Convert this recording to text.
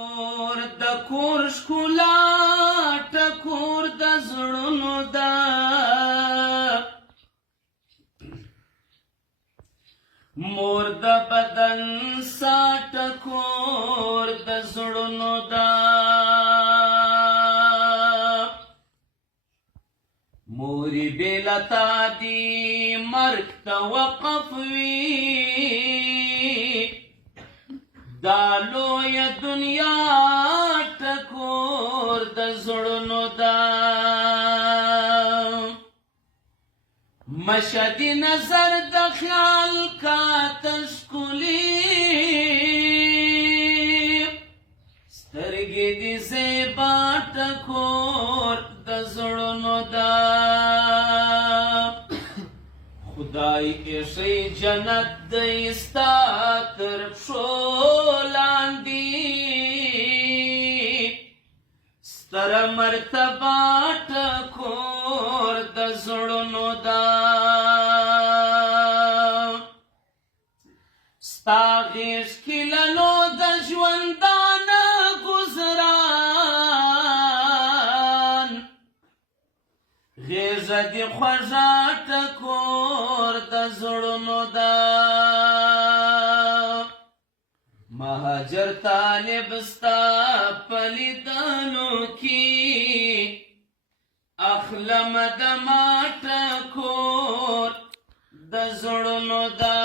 اور د کور ښکلا ټکور د زړونو ده، مور د بدن سا ټکور د زړونو ده، مورې بېله تا دې مرګ ته وقف وي، دا لویه دنیا ټکور د زړونو ده، مشهد نظر د خیال کاته ښکلي، سترګې دې زیبا ټکور د زړونو ده، خدای ایښی جنت دی ستا تر پښو لاندې، ستره مرتبه ټکور د زړونو ده، ستا غېږ کې لنو د ژوندانه ګزران، غېږه دې خوږه ټکور د زړونو ده، مهاجر طالب ستا په لیدلو کې اخلمه د ما ټکور د زړونو ده.